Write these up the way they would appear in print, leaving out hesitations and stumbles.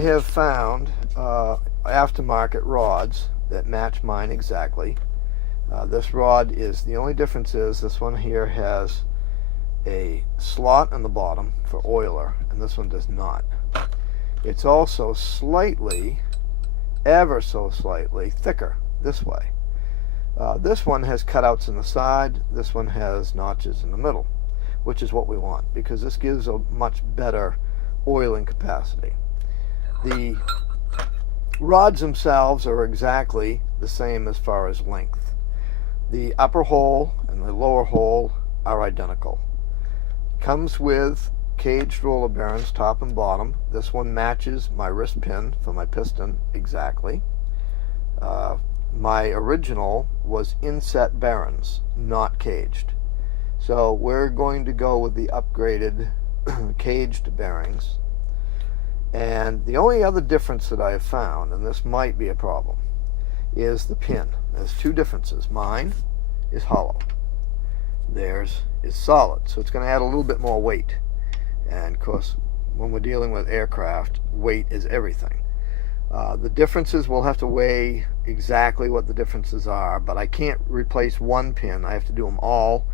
I have found aftermarket rods that match mine exactly. This rod is, the only difference is this one here has a slot on the bottom for oiler, and this one does not. It's also slightly, ever so slightly, thicker this way. This one has cutouts in the side, this one has notches in the middle, which is what we want because this gives a much better oiling capacity. The rods themselves are exactly the same as far as length. The upper hole and the lower hole are identical. Comes with caged roller bearings, top and bottom. This one matches my wrist pin for my piston exactly. My original was inset bearings, not caged. So we're going to go with the upgraded caged bearings. And the only other difference that I have found, and this might be a problem, is the pin. There's two differences. Mine is hollow. Theirs is solid. So it's going to add a little bit more weight. And of course, when we're dealing with aircraft, weight is everything. The differences, we'll have to weigh exactly what the differences are, but I can't replace one pin. I have to do them all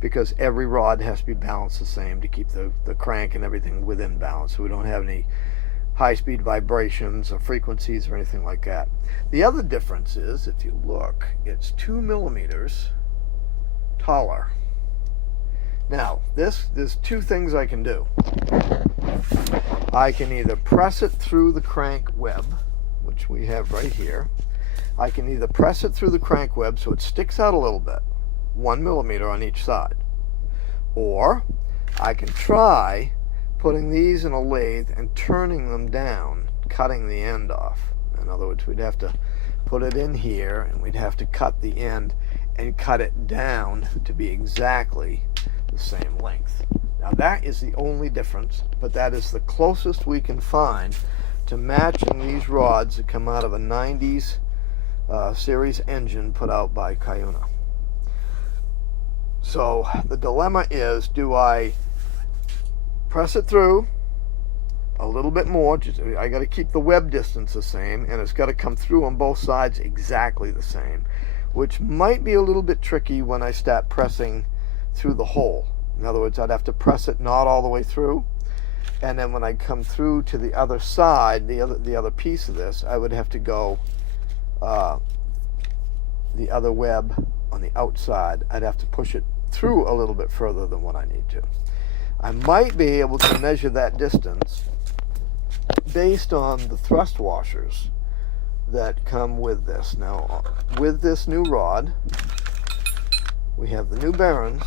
because every rod has to be balanced the same to keep the crank and everything within balance so we don't have any high-speed vibrations or frequencies or anything like that. The other difference is, if you look, it's 2 millimeters taller. Now, there's two things I can do. I can either press it through the crank web, which we have right here. I can either press it through the crank web so it sticks out a little bit, 1 millimeter on each side, or I can try putting these in a lathe and turning them down, cutting the end off. In other words, we'd have to put it in here and we'd have to cut the end and cut it down to be exactly the same length. Now that is the only difference, but that is the closest we can find to matching these rods that come out of a 90s series engine put out by Cuyuna. So the dilemma is, do I press it through a little bit more? I got to keep the web distance the same, and it's got to come through on both sides exactly the same, which might be a little bit tricky when I start pressing through the hole. In other words, I'd have to press it not all the way through, and then when I come through to the other side, the other piece of this, I would have to go the other web on the outside. I'd have to push it through a little bit further than what I need to. I might be able to measure that distance based on the thrust washers that come with this. Now, with this new rod, we have the new bearings.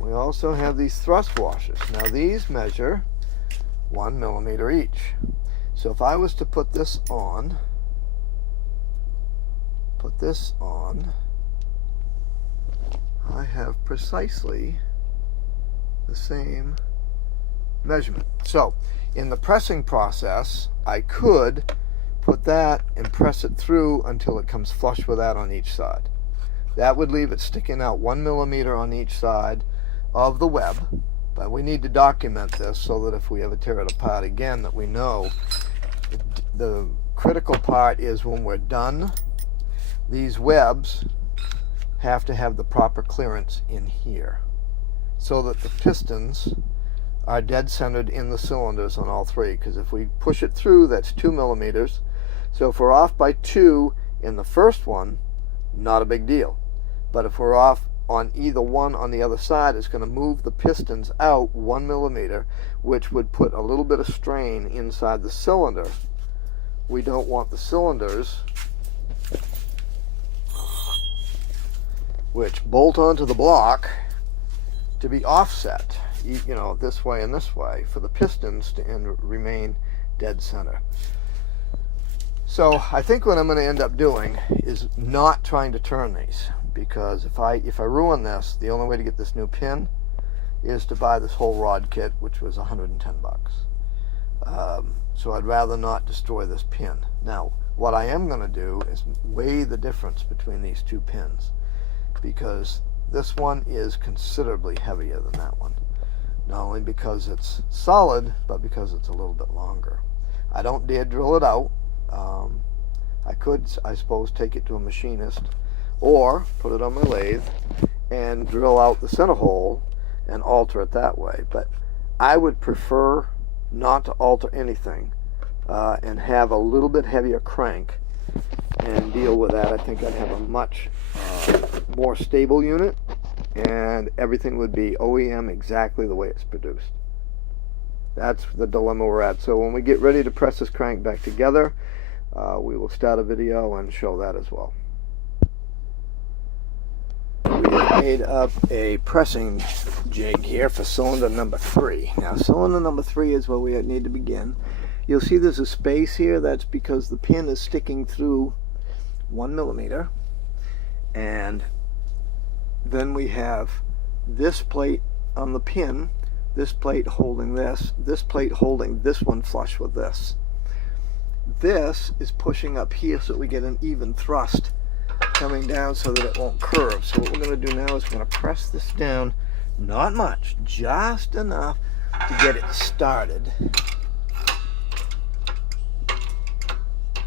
We also have these thrust washers. Now these measure 1 millimeter each. So if I was to put this on, I have precisely the same measurement. So in the pressing process, I could put that and press it through until it comes flush with that on each side. That would leave it sticking out 1 millimeter on each side of the web, but we need to document this so that if we ever tear it apart again, that we know. The critical part is when we're done, these webs have to have the proper clearance in here so that the pistons are dead centered in the cylinders on all three, because if we push it through, that's 2 millimeters. So if we're off by 2 in the first one, not a big deal. But if we're off on either one on the other side, it's going to move the pistons out 1 millimeter, which would put a little bit of strain inside the cylinder. We don't want the cylinders, which bolt onto the block, to be offset, you know, this way and this way, for the pistons to remain dead center. So I think what I'm going to end up doing is not trying to turn these, because if I ruin this, the only way to get this new pin is to buy this whole rod kit, which was 110 bucks. So I'd rather not destroy this pin. Now, what I am going to do is weigh the difference between these two pins, because this one is considerably heavier than that one. Not only because it's solid, but because it's a little bit longer. I don't dare drill it out. I could, I suppose, take it to a machinist or put it on my lathe and drill out the center hole and alter it that way. But I would prefer not to alter anything and have a little bit heavier crank and deal with that. I think I'd have a much more stable unit, and everything would be OEM exactly the way it's produced. That's the dilemma we're at. So when we get ready to press this crank back together, we will start a video and show that as well. We have made up a pressing jig here for cylinder number 3. Now cylinder number 3 is where we need to begin. You'll see there's a space here. That's because the pin is sticking through 1 millimeter, and then we have this plate on the pin, this plate holding this plate holding this one flush with this. This is pushing up here so that we get an even thrust coming down so that it won't curve. So what we're going to do now is we're going to press this down, not much, just enough to get it started.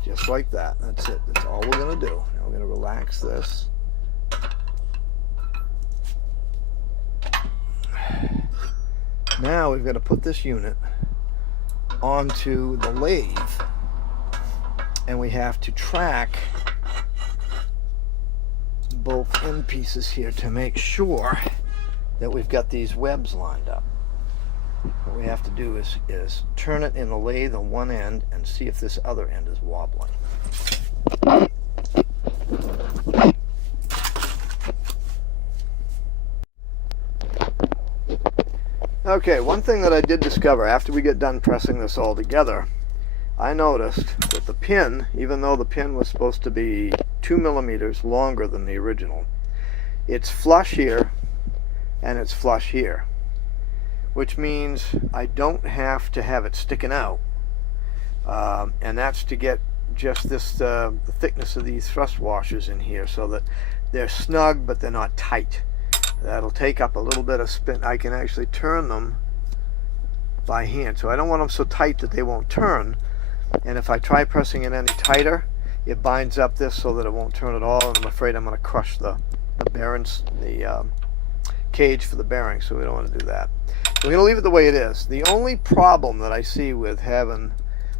Just like that. That's it. That's all we're going to do. Now we're going to relax this. Now we've got to put this unit onto the lathe, and we have to track both end pieces here to make sure that we've got these webs lined up. What we have to do is turn it in the lathe on one end and see if this other end is wobbling. Okay, one thing that I did discover after we get done pressing this all together, I noticed that the pin, even though the pin was supposed to be 2 millimeters longer than the original, it's flush here and it's flush here, which means I don't have to have it sticking out, and that's to get just this the thickness of these thrust washers in here so that they're snug but they're not tight. That'll take up a little bit of spin. I can actually turn them by hand, so I don't want them so tight that they won't turn, and if I try pressing it any tighter, it binds up this so that it won't turn at all, and I'm afraid I'm going to crush the bearings, the cage for the bearings, so we don't want to do that. So we're going to leave it the way it is. The only problem that I see with having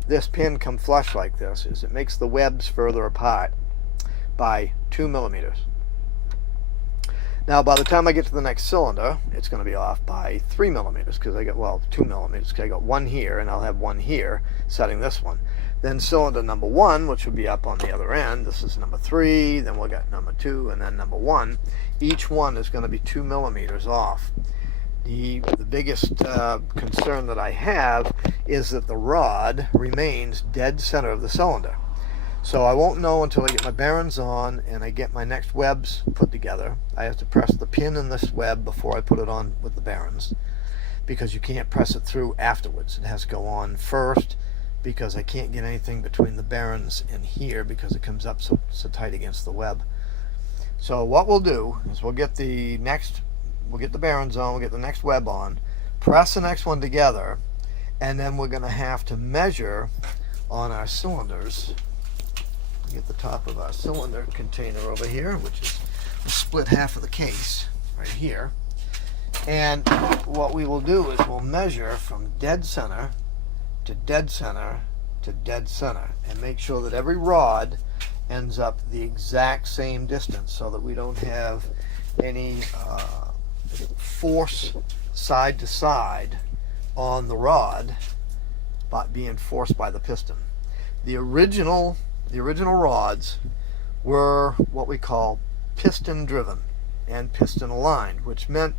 this pin come flush like this is it makes the webs further apart by 2 millimeters. Now by the time I get to the next cylinder, it's going to be off by 3 millimeters because I got, well, 2 millimeters because I got one here and I'll have one here setting this one. Then cylinder number 1, which will be up on the other end, this is number 3, then we'll get number 2, and then number 1. Each one is going to be 2 millimeters off. The biggest concern that I have is that the rod remains dead center of the cylinder. So I won't know until I get my bearings on and I get my next webs put together. I have to press the pin in this web before I put it on with the bearings, because you can't press it through afterwards. It has to go on first, because I can't get anything between the bearings and here because it comes up so tight against the web. So what we'll do is we'll get the bearings on, we'll get the next web on, press the next one together, and then we're going to have to measure on our cylinders. Get the top of our cylinder container over here, which is the split half of the case right here. And what we will do is we'll measure from dead center to dead center to dead center and make sure that every rod ends up the exact same distance so that we don't have any force side to side on the rod but being forced by the piston. The original rods were what we call piston driven and piston aligned, which meant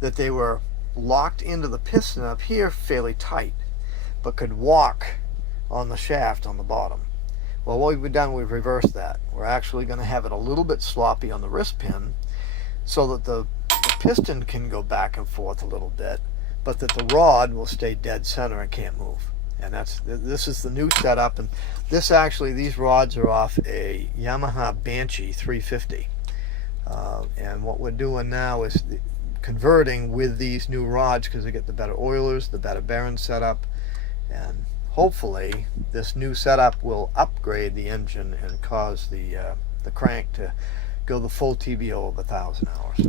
that they were locked into the piston up here fairly tight but could walk on the shaft on the bottom. Well, what we've done, we've reversed that. We're actually going to have it a little bit sloppy on the wrist pin so that the piston can go back and forth a little bit, but that the rod will stay dead center and can't move. And this is the new setup, and these rods are off a Yamaha Banshee 350. And what we're doing now is converting with these new rods because they get the better oilers, the better bearing setup, and hopefully this new setup will upgrade the engine and cause the crank to go the full TBO of 1,000 hours.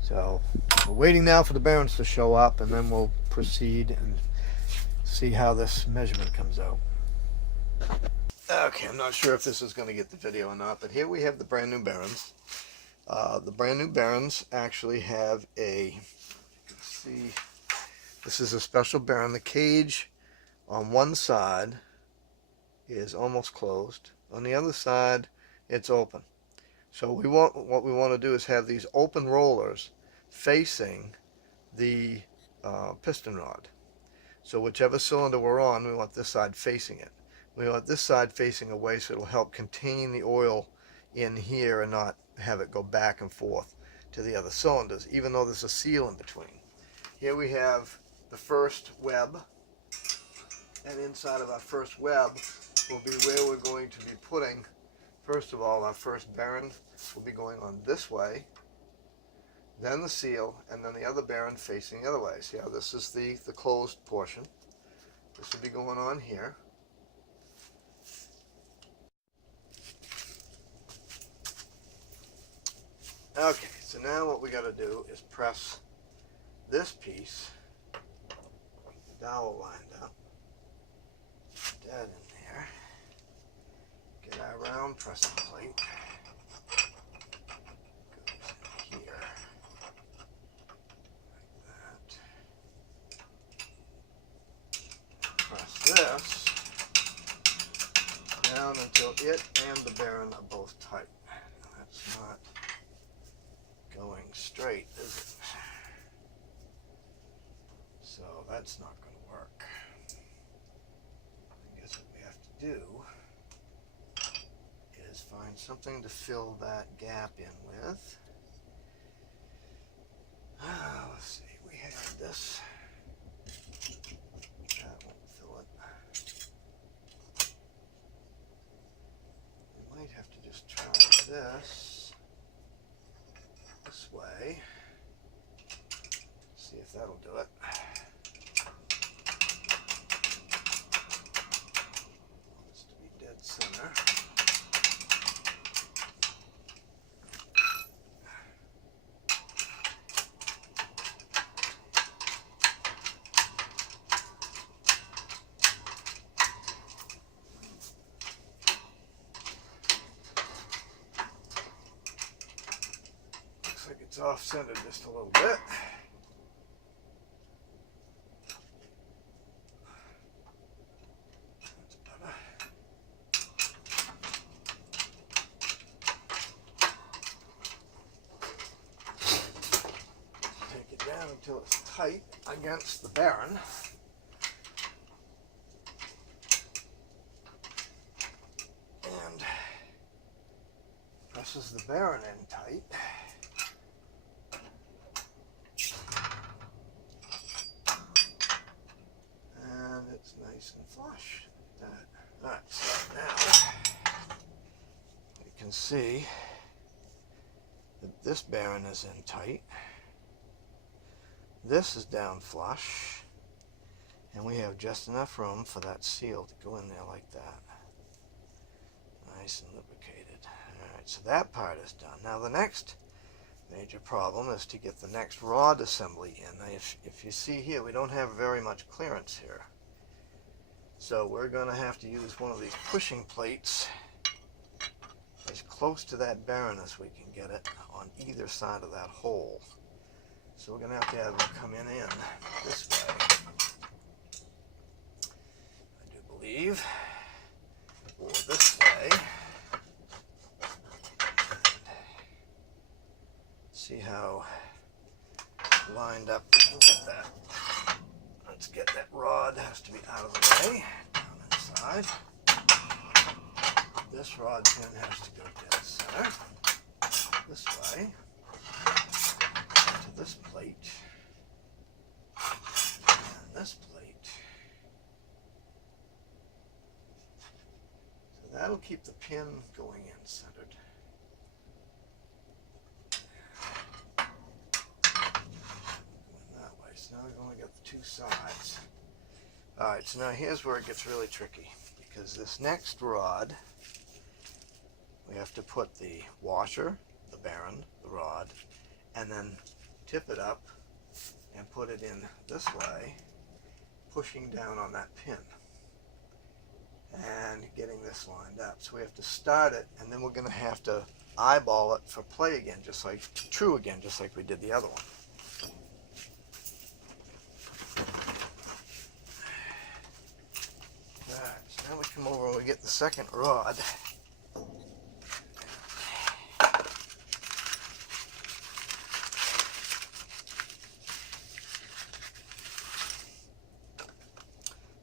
So we're waiting now for the bearings to show up, and then we'll proceed and see how this measurement comes out. Okay, I'm not sure if this is going to get the video or not, but here we have the brand new bearings. The brand new bearings actually have a, let's see, this is a special bearing. The cage on one side is almost closed. On the other side, it's open. So what we want to do is have these open rollers facing the piston rod. So whichever cylinder we're on, we want this side facing it. We want this side facing away so it'll help contain the oil in here and not have it go back and forth to the other cylinders, even though there's a seal in between. Here we have the first web, and inside of our first web will be where we're going to be putting, first of all, our first bearing will be going on this way, then the seal, and then the other bearing facing the other way. See how this is the closed portion. This will be going on here. Okay, so now what we got to do is press this piece, the dowel lined up, put that in there, get our round pressing plate, goes in here, like that, press this down until it and the bearing are both tight. Now that's not going straight, is it? So that's not going to work. I guess what we have to do is find something to fill that gap in with. Let's see, we have this. That won't fill it. We might have to just try this way. See if that'll do it. This to be dead center. Looks like it's off-centered just a little bit. Until it's tight against the bearing. And presses the bearing in tight. And it's nice and flush. Like that. Alright, so now you can see that this bearing is in tight. This is down flush, and we have just enough room for that seal to go in there like that. Nice and lubricated. Alright, so that part is done. Now the next major problem is to get the next rod assembly in. Now if you see here, we don't have very much clearance here. So we're going to have to use one of these pushing plates as close to that bearing as we can get it on either side of that hole. So we're going to have it come in this way, I do believe, or this way. See how lined up we can get that. Let's get that rod, has to be out of the way, down inside. This rod pin has to go dead center, this way. This plate and this plate. So that'll keep the pin going in centered. Going that way. So now we've only got the two sides. Alright, so now here's where it gets really tricky, because this next rod, we have to put the washer, the bearing, the rod, and then tip it up and put it in this way, pushing down on that pin and getting this lined up. So we have to start it, and then we're going to have to eyeball it for play again, just like true again, just like we did the other one. Alright, so now we come over and we get the second rod.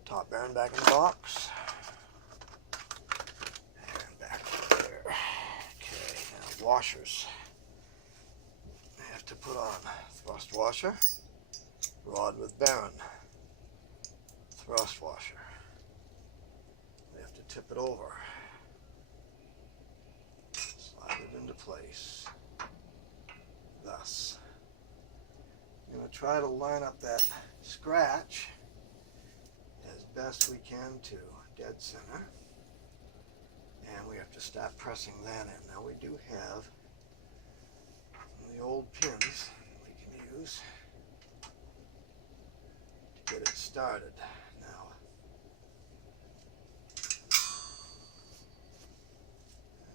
Top bearing back in the box. And back over there. Okay, now washers. I have to put on thrust washer, rod with bearing, thrust washer. We have to tip it over. Slide it into place. Thus. I'm going to try to line up that scratch as best we can to dead center, and we have to start pressing that in. Now we do have some of the old pins we can use to get it started. Now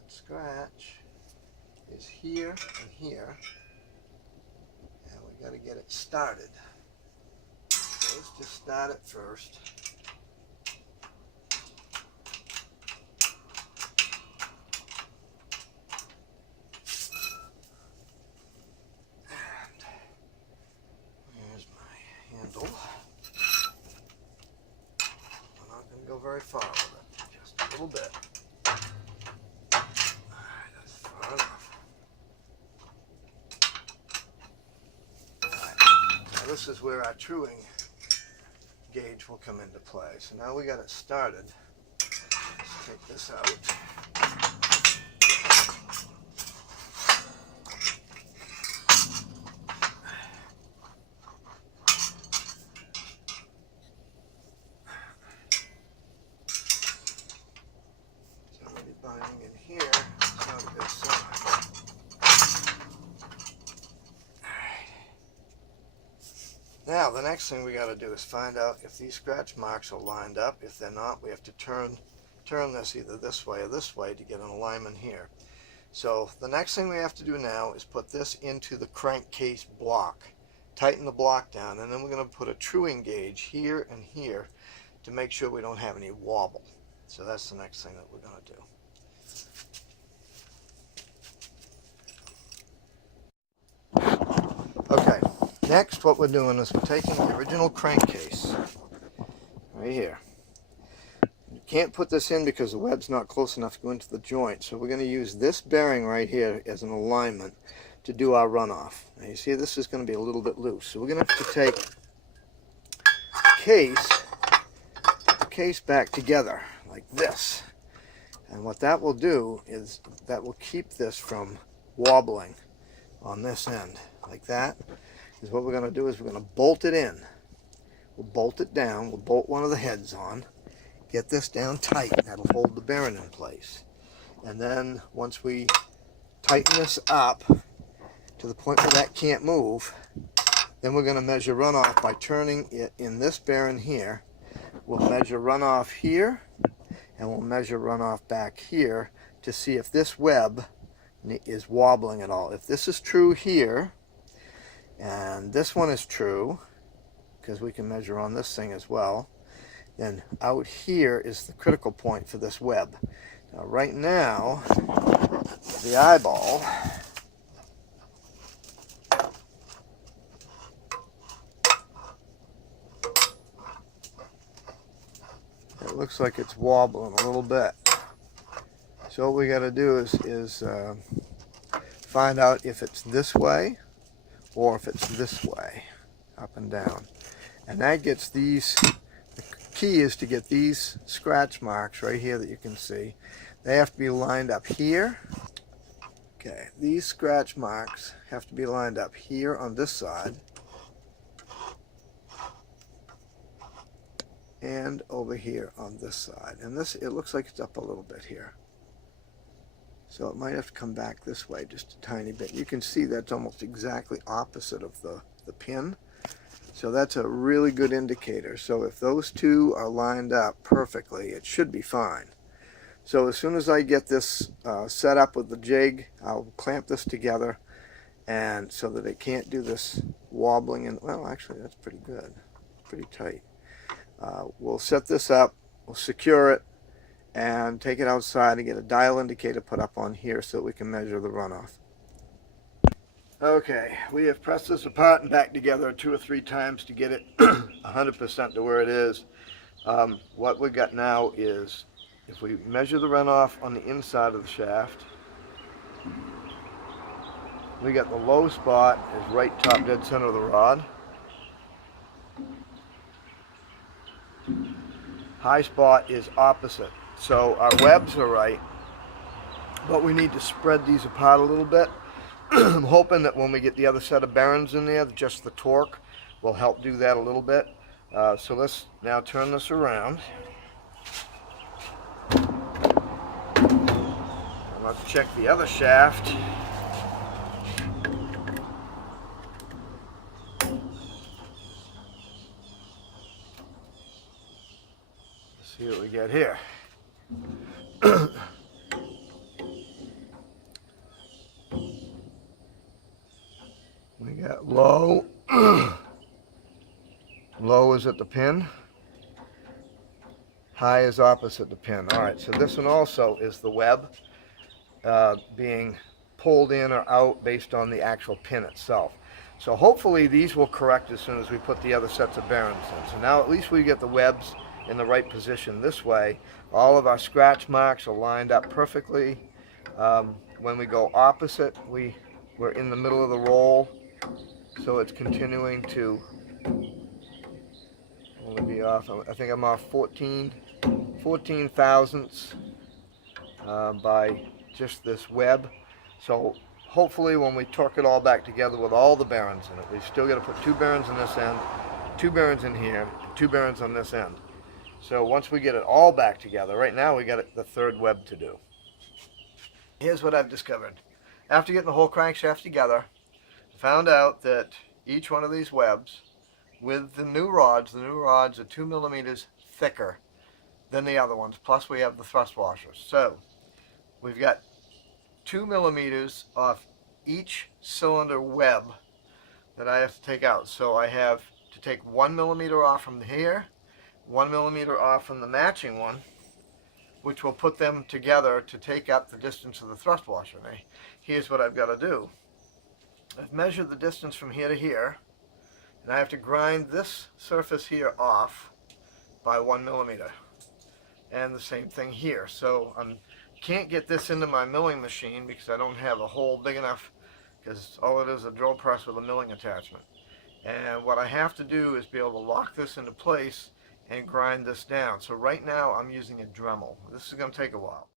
that scratch is here and here, and we got to get it started. So let's just start it first. Very far with it, just a little bit. Alright, that's far enough. Alright, now this is where our truing gauge will come into play. So now we got it started. Let's take this out. Binding in here, it's not a good sign. Alright. Now the next thing we got to do is find out if these scratch marks are lined up. If they're not, we have to turn this either this way or this way to get an alignment here. So the next thing we have to do now is put this into the crankcase block. Tighten the block down, and then we're going to put a truing gauge here and here to make sure we don't have any wobble. So that's the next thing that we're going to do. Okay, next what we're doing is we're taking the original crankcase right here. You can't put this in because the web's not close enough to go into the joint, so we're going to use this bearing right here as an alignment to do our runoff. Now you see this is going to be a little bit loose, so we're going to have to take the case back together like this. And what that will do is that will keep this from wobbling on this end. Like that. Is what we're going to do is we're going to bolt it in. We'll bolt it down. We'll bolt one of the heads on. Get this down tight. That'll hold the bearing in place. And then once we tighten this up to the point where that can't move, then we're going to measure runoff by turning it in this bearing here. We'll measure runoff here, and we'll measure runoff back here to see if this web is wobbling at all. If this is true here, and this one is true, because we can measure on this thing as well, then out here is the critical point for this web. Now right now, the eyeball it looks like it's wobbling a little bit. So what we got to do is find out if it's this way or if it's this way, up and down. And that gets these, the key is to get these scratch marks right here that you can see. They have to be lined up here. Okay, these scratch marks have to be lined up here on this side. and over here on this side. And this, it looks like it's up a little bit here. So it might have to come back this way just a tiny bit. You can see that's almost exactly opposite of the pin. So that's a really good indicator. So if those two are lined up perfectly, it should be fine. So as soon as I get this set up with the jig, I'll clamp this together, and so that it can't do this wobbling. And well, actually that's pretty good, pretty tight. We'll set this up, we'll secure it, and take it outside and get a dial indicator put up on here so that we can measure the runoff. Okay, we have pressed this apart and back together 2 or 3 times to get it 100% to where it is. What we got now is, if we measure the runoff on the inside of the shaft, we got the low spot is right top dead center of the rod. High spot is opposite. So our webs are right, but we need to spread these apart a little bit. I'm hoping that when we get the other set of bearings in there, just the torque will help do that a little bit. So let's now turn this around. Let's check the other shaft. Let's see what we get here. We got low. Low is at the pin. High is opposite the pin. All right, so this one also is the web being pulled in or out based on the actual pin itself. So hopefully these will correct as soon as we put the other sets of bearings in. So now at least we get the webs in the right position this way. All of our scratch marks are lined up perfectly. When we go opposite, we're in the middle of the roll, so it's continuing to only be off. I think I'm off 14 thousandths by just this web. So hopefully when we torque it all back together with all the bearings in it, we've still got to put 2 bearings in this end, 2 bearings in here, 2 bearings on this end. So once we get it all back together, right now we got the 3rd web to do. Here's what I've discovered. After getting the whole crankshaft together, I found out that each one of these webs with the new rods are 2 millimeters thicker than the other ones, plus we have the thrust washers. So we've got 2 millimeters off each cylinder web that I have to take out. So I have to take 1 millimeter off from here, 1 millimeter off from the matching one, which will put them together to take up the distance of the thrust washer. Now, here's what I've got to do. I've measured the distance from here to here, and I have to grind this surface here off by 1 millimeter. And the same thing here. So I can't get this into my milling machine because I don't have a hole big enough, because all it is a drill press with a milling attachment. And what I have to do is be able to lock this into place and grind this down. So right now I'm using a Dremel. This is going to take a while.